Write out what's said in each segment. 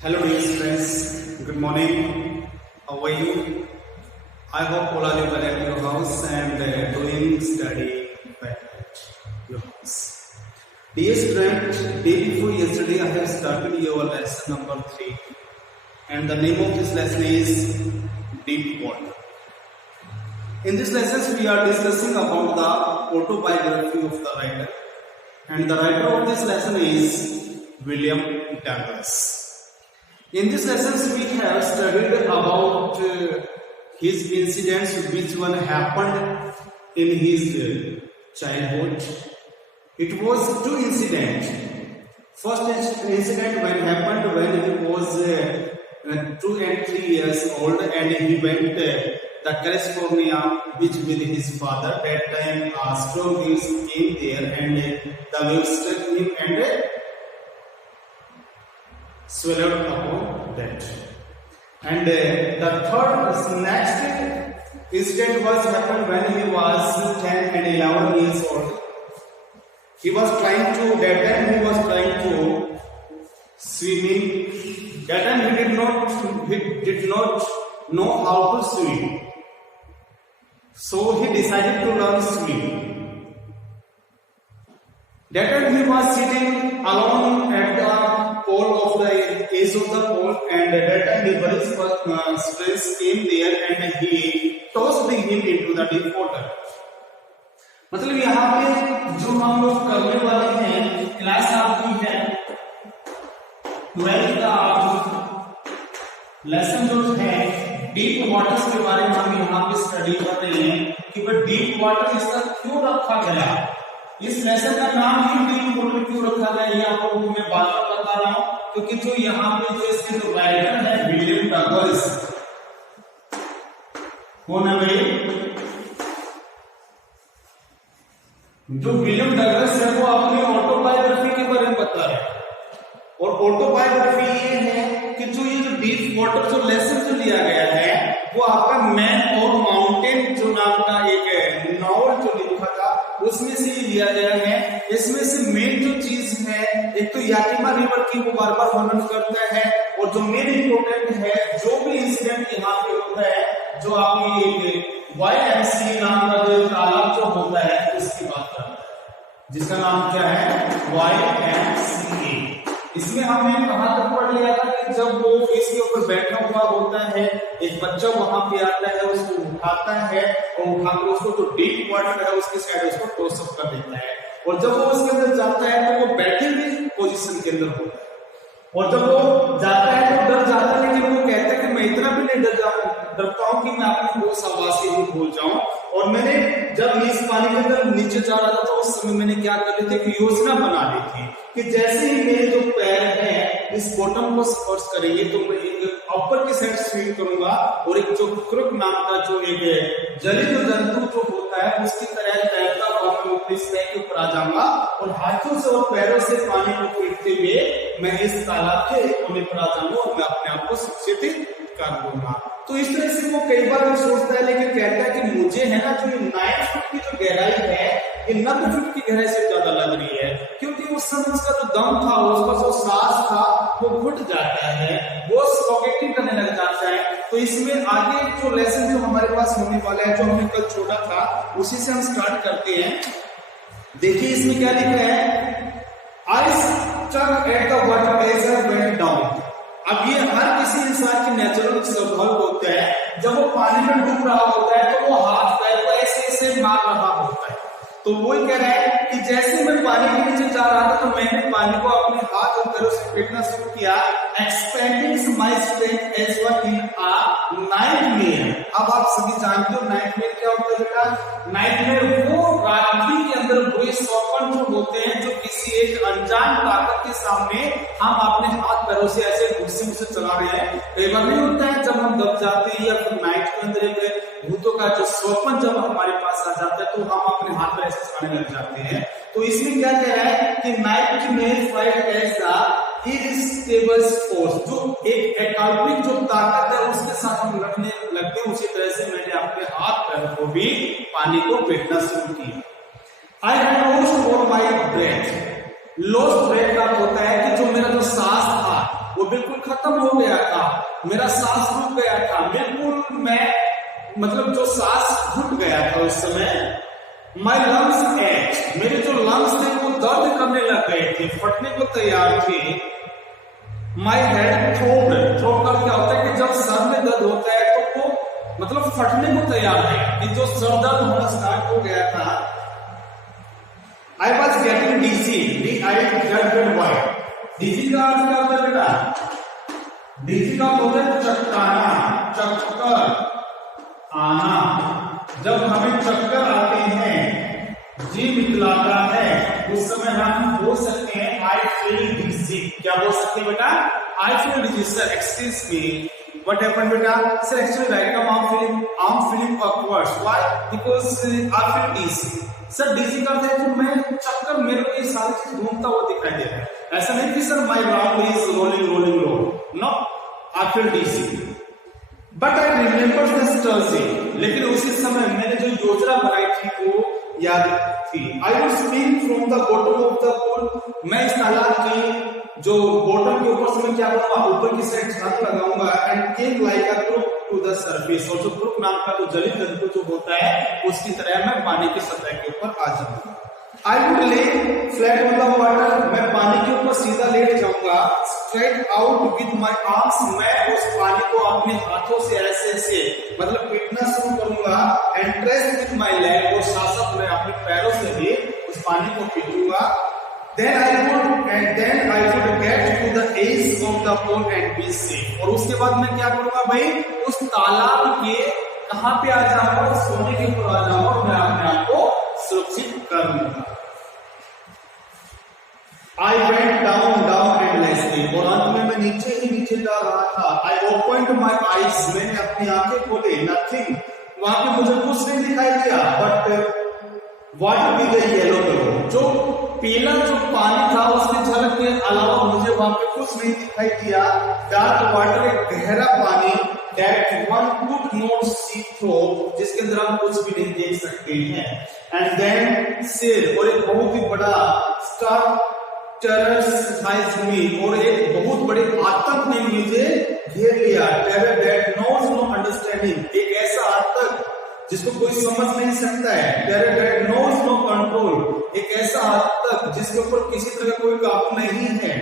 Hello dear friends, good morning. How are you? I hope all are well at your house and doing study well at your house. Dear friend, day before yesterday I have started your lesson number 3 and the name of this lesson is Deep Water. In this lesson we are discussing about the autobiography of the writer, and the writer of this lesson is William Douglas. In this lesson we have studied about his incidents which one happened in his childhood. It was 2 incidents. First incident when happened when he was 2 and 3 years old and he went the California beach with his father. That time strong waves came there and the waves struck him and swallowed upon that. And the third next incident was happened when he was 10 and 11 years old. He was trying to swimming. That time he did not know how to swim. So he decided to learn swimming. That time he was sitting alone at the pole of the edge of the pole, and that time the various friends came there and he tossed him into the deep water. मतलब यहाँ पे जो हम लोग करने वाले हैं class आपकी है 12th का लेसन जो है डीप वाटर्स के बारे में हम यहाँ पे स्टडी कर रहे हैं कि भाई डीप वाटर इसका क्यों रखा गया, इस लेसन का नाम ही डीप वाटर क्यों रखा गया, ये आपको मैं बार बार बता रहा हूँ क्योंकि जो यहाँ पे जो इसके जो राइटर है विलियम डगलस, कौन है भाई? जो विलियम डगलस है वो अपनी ऑटोबायोग्राफी के बारे में बता रहे हैं। और ऑटोबायोग्राफी ये है कि जो ये जो डीप वाटर जो लेसन जो लिया गया है वो आपका मैन और माउंटेन जो नाम का एक नॉवल जो लिखा था उसमें से ये लिया गया है। इसमें से मेन जो चीज है एक तो याकिमा रिवर की वो बार बार वर्णन करता है, और जो मेन इंपोर्टेंट है जो भी इंसिडेंट यहाँ पे होता है जो आपकी YMCA नाम का जो तालाब जो होता है उसकी बात करता है, जिसका नाम क्या है YMCA। इसमें हमने कहां तक पढ़ लिया था कि जब वो इसके ऊपर बैठा हुआ होता है एक बच्चा वहां पे आता है, उसको उठाता है और उठाकर उसको जो डीप वाटर है उसके साइड उसको टॉस अप कर देता है, और जब वो उसके अंदर जाता है तो वो बैठे हुए पोजीशन के अंदर होता है, और जब वो जाता है तो डर जाता है, लेकिन वो कहता है कि मैं इतना भी नहीं डरता हूं कि मैं अपनी होश आवाज से ही भूल जाऊं। और मैंने जब इस पानी के अंदर नीचे जा रहा था तो उस समय मैंने क्या कर ली थी कि योजना बना ली थी कि जैसे ही मेरे जो पैर है इस बॉटम को स्पर्श करेंगे तो मैं ऊपर की साइड स्विम करूंगा, और एक जो क्रुक नाम का जो एक जलीय जंतु जो होता है उसकी तरह तैरता हुआ मैं ऊपर इस पैर के ऊपर आ जाऊंगा, और हाथों से और पैरों से पानी को पीटते हुए मैं इस तालाब के कोने पर आ जाऊंगा और मैं अपने आप को सुरक्षित कर दूंगा। तो इस तरह से वो कई बार सोचता है, लेकिन कहता है कि मुझे है ना जो 9 फुट की जो गहराई है ये 90 फुट की गहराई से ज्यादा लग रही है, क्योंकि उस समय उसका जो दम था उसका जो सांस था वो घुट जाता है, वो सफोकेटिंग करने लग जाता है। तो इसमें आगे जो लेसन जो हमारे पास होने वाला है जो हमने कल छोड़ा था उसी से हम स्टार्ट करते हैं। देखिए इसमें क्या लिखा है, ice stuck at the water pressure went down. अब ये हर किसी इंसान की नेचुरल स्वभाव होता है, जब वो पानी में डूब रहा होता है तो वो हाथ पैर को ऐसे ऐसे मार रहा होता है। तो वो कह रहा है कि जैसे मैं पानी के नीचे जा रहा था तो मैंने पानी को अपने हाथ और पैरों से पीटना शुरू किया, expending my strength as one in a nightmare. अब आप सभी जानते हो नाइटमेयर क्या होता है बेटा? नाइटमेयर वो रात्रि के अंदर बुरे स्वप्न जो होते हैं जो किसी एक अनजान ताकत के सामने हम अपने हाथ पैरों से ऐसे गुस्से से चला रहे हैं। कई बार नहीं होता है जब हम दब जाते हैं या फिर नाइट के अंदर एक भूतों का जो स्वप्न जब हमारे पास आ जाता है तो हम अपने हाथ पर ऐसे चलाने लग जाते हैं। तो इसमें क्या कह रहा है कि nightmare fight as the irresistible force, जो एक अकाल्पनिक जो ताकत है उसके साथ हम लड़ने लगते हैं, उसी तरह से मैंने अपने हाथ पैर को भी पानी को पीटना शुरू किया। I had lost all my breath, lost breath का होता है कि जो मेरा जो सांस था वो बिल्कुल खत्म हो गया था, मेरा सांस रुक गया था, बिल्कुल मैं मतलब जो सांस घुट गया था उस समय। माई लंग्स एच, मेरे जो लंग्स थे वो दर्द करने लग गए थे, फटने को तैयार थे। माई हेड थ्रोट, थ्रोट का क्या होता है कि जब सर में दर्द होता है तो वो मतलब फटने को तैयार है, कि जो सर दर्द होना स्टार्ट हो गया था। I was getting dizzy, D-I-Z-Z-Y, dizzy का अर्थ क्या होता है बेटा? dizzy का होता है चक्कराना, चक्कर आना। जब हमें चक्कर आते हैं, जी निकलाता है, उस समय हम बोल सकते हैं I feel dizzy। क्या बोल सकते हैं बेटा? I feel dizzy, sir, excuse me, what happened beta? Sir, actually right now I'm feeling awkward. Why? Because I feel dizzy। Sir DG का अर्थ है कि मैं चक्कर, मेरे को ये सारी चीज घूमता हुआ दिखाई दे रहा है। ऐसा नहीं कि sir my round is rolling, no, I feel dizzy. But I remember this thirsty, लेकिन उसी समय मैंने जो योजना बनाई थी वो याद थी। I would swim from the bottom of the pool, मैं इस तालाब की जो बॉटम के ऊपर से मैं क्या करूंगा, ऊपर की साइड छलांग लगाऊंगा and came like a crook to the surface, और जो क्रूक नाम का जो जलीय जंतु जो होता है उसकी तरह मैं पानी की सतह के ऊपर आ जाऊंगा। आई वुड ले फ्लैट ऑन द वाटर, मैं पानी के ऊपर सीधा लेट जाऊंगा। Straight out with my arms, मैं उस पानी को अपने हाथों से ऐसे मतलब पीटना शुरू करूंगा। And trace with my leg, और साथ साथ मैं अपने पैरों से भी उस पानी को पीटूंगा। Then I would get to the edge of the pool and be safe। और उसके बाद मैं क्या करूंगा भाई, उस तालाब के कहां पे आ जाऊंगा, सोने के ऊपर आ जाऊंगा और मैं अपने आप को सुरक्षित कर लूंगा। I went down endlessly, और अंत में मैं नीचे ही नीचे जा रहा था। I opened my eyes, मैंने अपनी आंखें खोले, nothing, वहां पे मुझे कुछ नहीं दिखाई दिया। बट वाटर भी गई येलो कलर, जो पीला जो पानी था उसकी झलक के अलावा मुझे वहां पे कुछ नहीं दिखाई दिया। डार्क वाटर, एक गहरा पानी, that one could not see through, जिसके अंदर हम कुछ भी नहीं देख सकते हैं। एंड देन शेर, और एक बहुत ही बड़ा स्टार टेरराइज्ड मी, और एक बहुत बड़े आतंक ने मुझे घेर लिया। Terror that knows no understanding, एक ऐसा आतंक जिसको कोई समझ नहीं सकता है। Terror that knows no control, एक ऐसा आतंक जिसके ऊपर किसी तरह का कोई काबू नहीं है।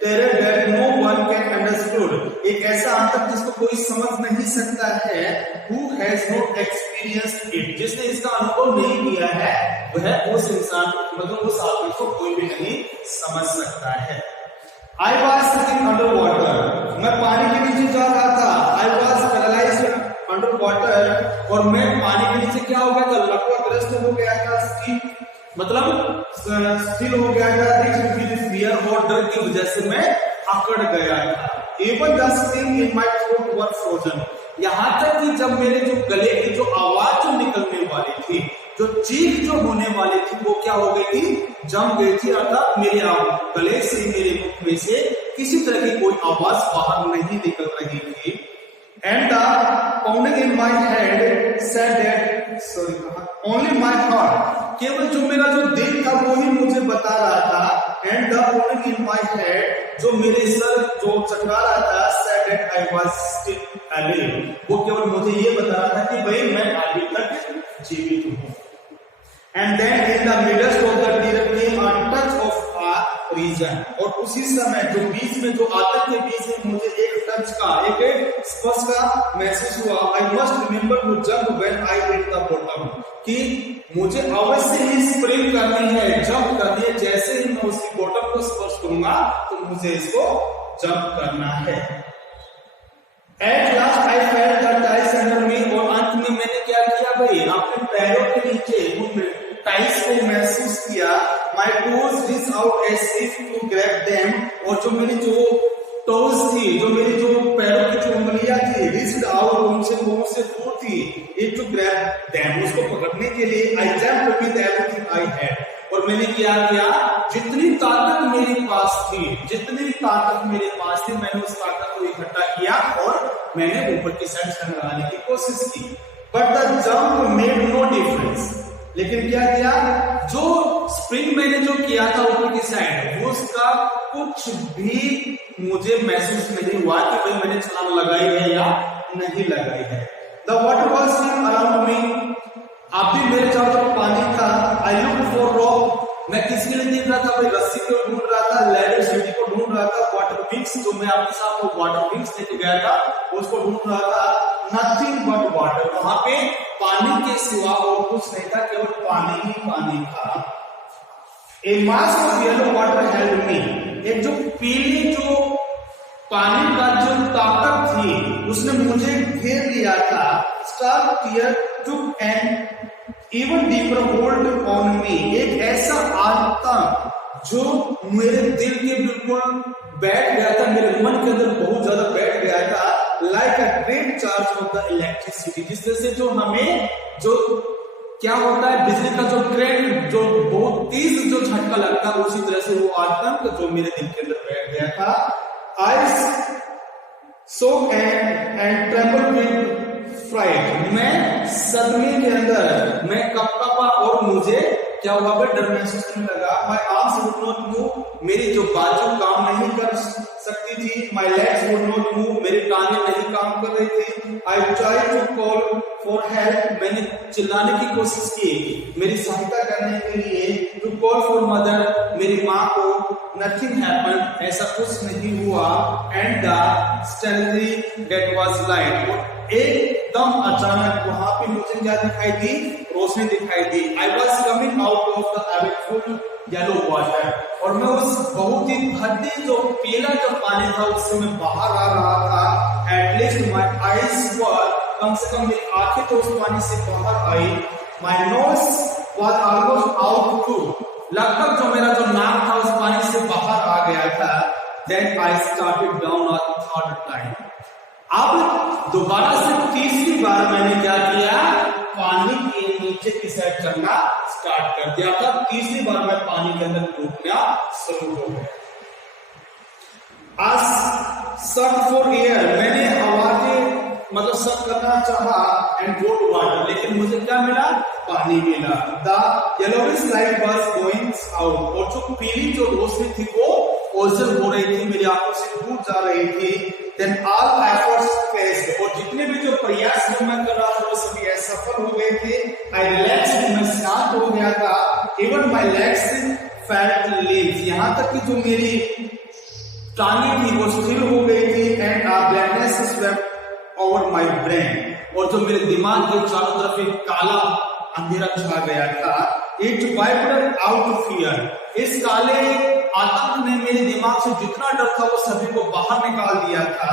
Terror that no one can understood, एक ऐसा आतंक जिसको कोई समझ नहीं सकता है। Who has not experienced it, जिसने इसका अनुभव नहीं किया है वह उस इंसान मतलब उस आदमी को कोई भी नहीं समझ सकता है। I was sitting under water, मैं पानी के नीचे जा रहा था। I was paralyzed under water, और मैं पानी के नीचे क्या हो गया था, लकवाग्रस्त हो गया था, मतलब स्थिर हो गया था। फियर और डर की वजह से मैं अकड़ गया था। Even the sting in my throat was frozen, यहाँ तक कि जब मेरे जो गले की जो आवाज जो निकलने वाली थी, जो चीख जो होने वाली थी, वो क्या हो गई थी, जम गई थी। अर्थात मेरे गले से, मेरे मुख में से किसी तरह की कोई आवाज बाहर नहीं निकल रही थी। And the pounding in my head said that only my heart, केवल जो मेरा जो दिल था वो ही मुझे बता रहा था। And the pounding in my head, जो मेरे सर जो चकरा रहा था, said that I was still alive, वो केवल मुझे ये बता रहा था कि भाई मैं अभी तक जीवित हूँ। And then in the middle of the deer came a touch of a region, और उसी समय जो बीच में जो आतंक के बीच में मुझे एक टच का, एक स्पर्श का महसूस हुआ। I must remember to jump when I hit the bottom, कि मुझे अवश्य ही स्प्रिंग करनी है, जंप करनी है। जैसे ही मैं उसकी बॉटम को स्पर्श करूंगा तो मुझे इसको जंप करना है। At last I felt the ties under me, और अंत में मैंने क्या किया भाई, अपने पैरों के नीचे टाइस को महसूस किया। My toes reached out as if to grab them, और जो मेरी जो टोज थी, जो मेरी जो पैरों की जो उंगलियां थी, reached out, उनसे मुंह से दूर थी, एक to grab them, उसको पकड़ने के लिए। I jumped with everything I had, और मैंने क्या किया, जितनी ताकत मेरे पास थी, जितनी ताकत मेरे पास थी, मैंने उस ताकत को इकट्ठा किया और मैंने ऊपर की साइड छलांग लगाने की कोशिश की। But the jump made no difference, लेकिन क्या किया, जो स्प्रिंग मैंने जो किया था ऊपर की साइड, इसका कुछ भी मुझे महसूस नहीं हुआ कि भाई मैंने छलांग लगाई है या नहीं लगाई है। The water was still around me, आप भी मेरे चारों तरफ पानी था। आई लुक्ड फॉर रॉक, मैं किसके लिए देख रहा था भाई, रस्सी को ढूंढ रहा था, लैडर सीढ़ी को ढूंढ रहा था, वाटर विंग्स जो मैं आपके साथ वो वाटर विंग्स लेके गया था उसको ढूंढ रहा था। नथिंग बट वाटर, वहां पे पानी के सिवा और कुछ नहीं था, केवल पानी ही पानी था। A mass of yellow water held me, एक जो पीली जो पानी का जो ताकत थी उसने मुझे घेर लिया था। Stark terror took an even deeper hold on me, एक ऐसा आतंक जो मेरे दिल के बिल्कुल बैठ गया था, मेरे मन के अंदर बहुत ज्यादा बैठ गया था। Like a great charge of the electricity, जिस तरह से जो हमें जो क्या होता है बिजली का जो करंट जो बहुत तेज जो झटका लगता है, उसी तरह से वो आतंक जो मेरे दिल के अंदर बैठ गया था। I saw and travel with fright, मैं सदमे के अंदर मैं कपकपा और मुझे क्या हुआ भाई, डर महसूस करने लगा। My arms would not move, मेरी जो बाजू काम नहीं कर सकती थी। My legs would not move, मेरी टांगें नहीं काम कर रही थी। I tried to call for help, मैंने चिल्लाने की कोशिश की मेरी सहायता करने के लिए। टू कॉल फॉर मदर, मेरी माँ को। नथिंग हैपेंड, ऐसा कुछ नहीं हुआ। And the stationary that was light, एकदम अचानक वहां पे मुझे क्या दिखाई दी, रोशनी दिखाई दी। I was coming out of the awful yellow water, और मैं उस बहुत ही भद्दे जो पीला जो पानी था उससे मैं बाहर आ रहा था। एटलीस्ट माई आईज वर, कम से कम मेरी आंखें तो उस पानी से बाहर आई। My nose was almost out too, लगभग जो मेरा जो नाक था उस पानी से बाहर आ गया था। Then I started down a third time, अब दोबारा से तीसरी बार मैंने क्या किया, पानी के नीचे की साइड चलना स्टार्ट कर दिया था। तीसरी बार मैं पानी के अंदर डूबना शुरू हो गया। आज सर्च फॉर एयर, मैंने हवा के मतलब सर्च करना चाहा एंड गो टू वाटर, लेकिन मुझे क्या मिला, पानी मिला। The yellowish light was going out, और जो पीली जो रोशनी थी वो ओझल हो रही थी, मेरी आंखों से दूर जा रही थी। Then all efforts failed, और जितने भी जो प्रयास जो मैं कर रहा था वो सभी असफल हो गए थे। I relaxed, मैं शांत हो गया था। Even my legs felt limp, यहाँ तक कि जो मेरी टांगे थी वो स्थिर हो गई थी। And a blackness swept over my brain, और जो मेरे दिमाग के चारों तरफ एक काला अंधेरा छा गया था। It wiped out fear, इस काले आतंक ने मेरे दिमाग से जितना डर था वो सभी को बाहर निकाल दिया था।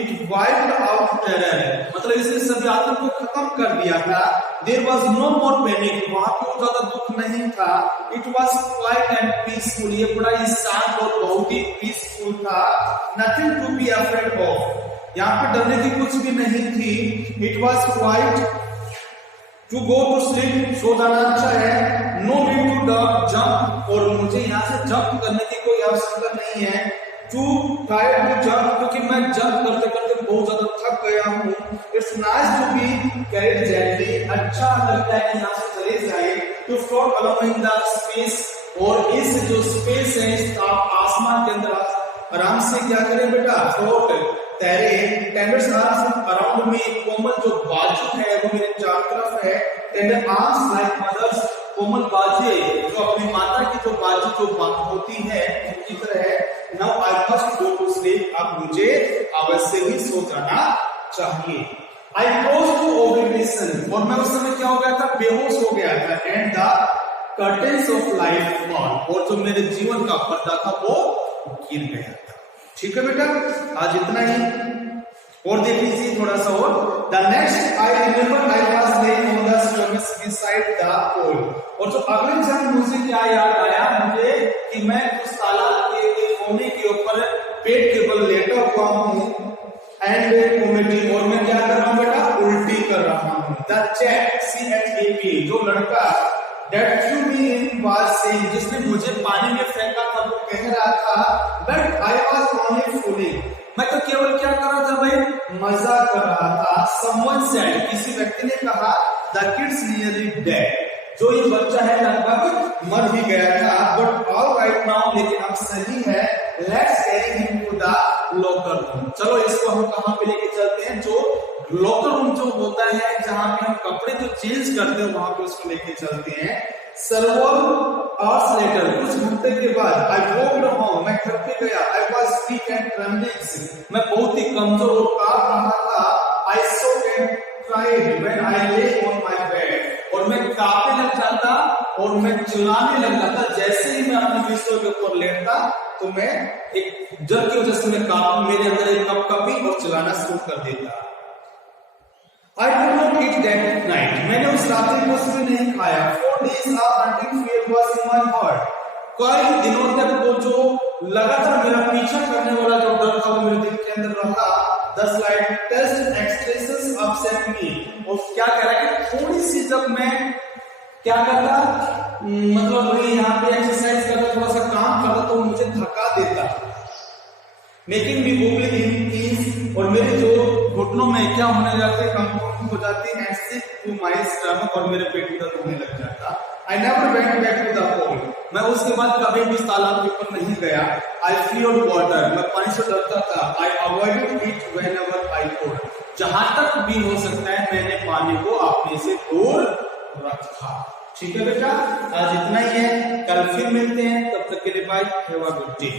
It wiped out terror, मतलब इसने सभी आतंक को खत्म कर दिया था। There was no more panic, वहां पे ज्यादा दुख नहीं था। It was quiet and peaceful, ये बड़ा ही शांत और बहुत ही पीसफुल था। Nothing to be afraid of, यहाँ पे डरने की कुछ भी नहीं थी। It was quiet to go to sleep, सो जाना अच्छा है। No need to jump, और मुझे यहाँ से जंप करने की कोई आवश्यकता नहीं है। Too tired to jump, क्योंकि मैं जंप करते करते बहुत ज्यादा थक गया हूँ। It's nice to be carried gently, अच्छा लगता है यहाँ से चले जाए। To float along in the space, और इस जो स्पेस है इस आसमान के अंदर आराम से क्या करें बेटा, फ्लोट तैरे। टेंडर आर्म्स अराउंड में, कोमल जो बाजू है वो मेरे चारों तरफ है। टेंडर आर्म्स लाइक मदर्स, कोमल बाजे जो अपनी माता की जो बाजू जो होती है उनकी तरह है। Now I must go to sleep, अब मुझे अवश्य ही सो जाना चाहिए। आई क्लोज टू ओब्लिवियन, और मैं उस समय क्या हो गया था, बेहोश हो गया था। And the curtains of life fall, और जो मेरे जीवन का पर्दा था वो गिर गया था। ठीक है बेटा, आज इतना ही। और देख लीजिए थोड़ा सा और। The next I remember I was lying on the stomach beside the pool, और जो अगले क्षण मुझे क्या याद आया मुझे कि मैं उस तालाब के कोने के ऊपर पेट के बल लेटा हुआ हूँ। एंड वोमिटिंग, और मैं क्या कर रहा हूँ बेटा, उल्टी कर रहा हूँ। द चैप CHAP, जो लड़का that threw me in was saying, जिसने मुझे पानी में फेंका था वो कह रहा था, but I was only fooling, मैं तो केवल क्या कर रहा था भाई, मजा कर रहा था। Someone said, किसी व्यक्ति ने कहा, the kid's nearly dead, जो ये बच्चा है लगभग मर भी गया था। But all राइट नाउ, लेकिन अब सही है, let's carry him to the locker room. चलो इसको हम कहां पे लेके चलते हैं, जो लॉकर रूम जो होता है जहां पे हम कपड़े जो चेंज करते हैं वहां पे उसको लेके चलते हैं। Several hours later, कुछ घंटे के बाद, I walked home, मैं घर पे गया, I was weak and trembling, मैं बहुत ही कमजोर और कांप रहा था, I shook and cried when I lay on my bed, और मैं कांपने लग जाता और मैं चिल्लाने लग जाता जैसे ही मैं अपने बिस्तर के ऊपर लेटता, तो मैं एक डर की वजह से मैं कांप, मेरे अंदर एक कपकपी और चिल्लाना शुरू कर देता। I did not eat that night. मैंने उस रात्रि को कुछ भी नहीं खाया। 4 days of hunting fear was in my heart. कई दिनों तक वो जो लगातार मेरा पीछा करने वाला जो डर था वो मेरे दिल के अंदर रहा। The slight test expresses upset me. और क्या कह रहा है कि थोड़ी सी जब मैं क्या करता, मतलब वही यहाँ पे एक्सरसाइज करता, थोड़ा सा काम करता तो मुझे थका देता, मेकिंग मी वूबली इन नीज, और मेरे जो घुटनों में क्या होने जाते, कंपाउंड हो जाती है, and sick to my stomach, और मेरे पेट में दर्द होने लग जाता। I never went back to the pool, मैं उसके बाद कभी भी तालाब के ऊपर नहीं गया। आई फियर्ड वाटर, मैं पानी से डरता था। I avoided it whenever I could, जहां तक भी हो सकता है मैंने पानी को अपने से दूर रखा। ठीक है बेटा, आज इतना ही है, कल फिर मिलते हैं, तब तक के लिए bye, have a good day.